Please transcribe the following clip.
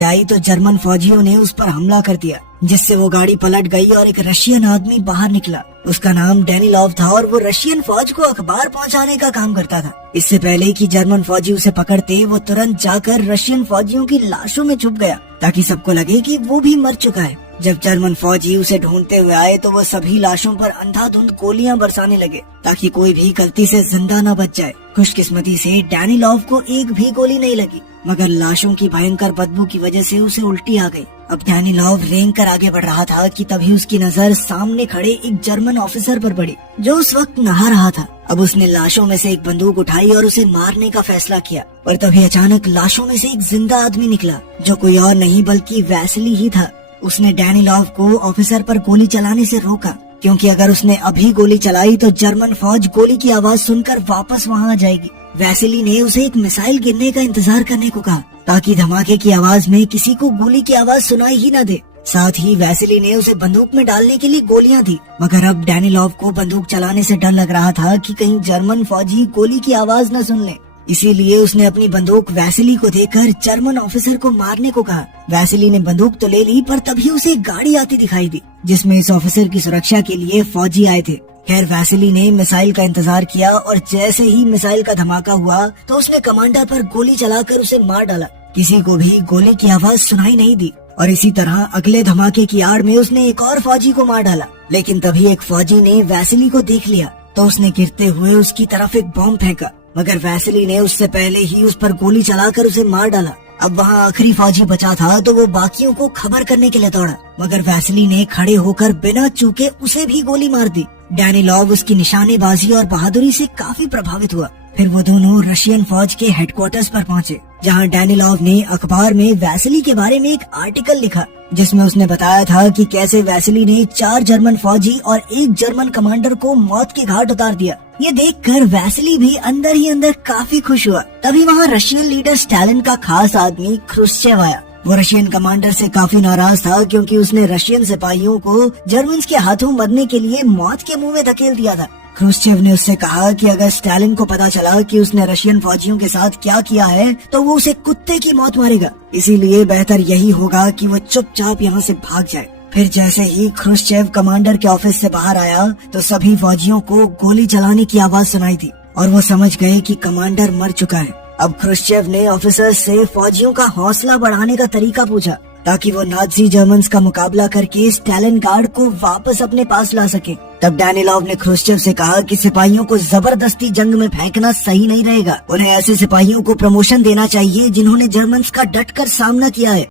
आई तो जर्मन फौजियों ने उस पर हमला कर दिया, जिससे वो गाड़ी पलट गई और एक रशियन आदमी बाहर निकला। उसका नाम डैनिलॉव था और वो रशियन फौज को अखबार पहुंचाने का काम करता था। इससे पहले कि जर्मन फौजी उसे पकड़ते, वो तुरंत जाकर रशियन फौजियों की लाशों में छुप गया ताकि सबको लगे कि वो भी मर चुका है। जब जर्मन फौजी उसे ढूंढते हुए आए तो वो सभी लाशों पर अंधाधुंध गोलियां बरसाने लगे ताकि कोई भी गलती से जिंदा न बच जाए। खुशकिस्मती से डैनिलॉव को एक भी गोली नहीं लगी, मगर लाशों की भयंकर बदबू की वजह से उसे उल्टी आ गई। अब डैनिलॉव रेंग कर आगे बढ़ रहा था कि तभी उसकी नजर सामने खड़े एक जर्मन ऑफिसर पर पड़ी, जो उस वक्त नहा रहा था। अब उसने लाशों में से एक बंदूक उठाई और उसे मारने का फैसला किया, पर तभी अचानक लाशों में से एक जिंदा आदमी निकला, जो कोई और नहीं बल्कि वैसिली ही था। उसने डैनिलॉव को ऑफिसर पर गोली चलाने से रोका, क्योंकि अगर उसने अभी गोली चलाई तो जर्मन फौज गोली की आवाज सुनकर वापस वहां आ जाएगी। वैसिली ने उसे एक मिसाइल गिरने का इंतजार करने को कहा, ताकि धमाके की आवाज में किसी को गोली की आवाज सुनाई ही न दे। साथ ही वैसिली ने उसे बंदूक में डालने के लिए गोलियां दी, मगर अब डैनिलॉव को बंदूक चलाने से डर लग रहा था कि कहीं जर्मन फौजी गोली की आवाज न सुन ले। इसीलिए उसने अपनी बंदूक वैसिली को देकर जर्मन ऑफिसर को मारने को कहा। वैसिली ने बंदूक तो ले ली, पर तभी उसे एक गाड़ी आती दिखाई दी, जिसमें इस ऑफिसर की सुरक्षा के लिए फौजी आए थे। खैर, वैसिली ने मिसाइल का इंतजार किया और जैसे ही मिसाइल का धमाका हुआ तो उसने कमांडर पर गोली चलाकर उसे मार डाला। किसी को भी गोली की आवाज सुनाई नहीं दी और इसी तरह अगले धमाके की आड़ में उसने एक और फौजी को मार डाला। लेकिन तभी एक फौजी ने वैसिली को देख लिया तो उसने गिरते हुए उसकी तरफ एक बॉम्ब फेंका, मगर वैसिली ने उससे पहले ही उस पर गोली चलाकर उसे मार डाला। अब वहाँ आखिरी फौजी बचा था तो वो बाकियों को खबर करने के लिए दौड़ा, मगर वैसिली ने खड़े होकर बिना चूके उसे भी गोली मार दी। डैनिलॉव उसकी निशानेबाजी और बहादुरी से काफी प्रभावित हुआ। फिर वो दोनों रशियन फौज के हेडक्वार्टर्स पर पहुँचे, जहाँ डैनिलॉव ने अखबार में वैसिली के बारे में एक आर्टिकल लिखा, जिसमें उसने बताया था कि कैसे वैसिली ने 4 जर्मन फौजी और 1 जर्मन कमांडर को मौत के घाट उतार दिया। ये देखकर वैसिली भी अंदर ही अंदर काफी खुश हुआ। तभी वहाँ रशियन लीडर स्टालिन का खास आदमी क्रुश्चेव आया। वो रशियन कमांडर से काफी नाराज था, क्योंकि उसने रशियन सिपाहियों को जर्मन्स के हाथों मरने के लिए मौत के मुंह में धकेल दिया था। क्रुश्चेव ने उससे कहा कि अगर स्टालिन को पता चला कि उसने रशियन फौजियों के साथ क्या किया है तो वो उसे कुत्ते की मौत मारेगा, इसीलिए बेहतर यही होगा कि वो चुपचाप यहाँ से भाग जाए। फिर जैसे ही क्रुश्चेव कमांडर के ऑफिस से बाहर आया तो सभी फौजियों को गोली चलाने की आवाज सुनाई थी और वो समझ गए कि कमांडर मर चुका है। अब क्रुश्चेव ने ऑफिसर से फौजियों का हौसला बढ़ाने का तरीका पूछा, ताकि वो नाजी जर्मन्स का मुकाबला करके स्टालिनग्राड को वापस अपने पास ला सके। तब डैनिलॉव ने क्रुश्चेव से कहा कि सिपाहियों को जबरदस्ती जंग में फेंकना सही नहीं रहेगा। उन्हें ऐसे सिपाहियों को प्रमोशन देना चाहिए जिन्होंने जर्मन्स का डटकर सामना किया है।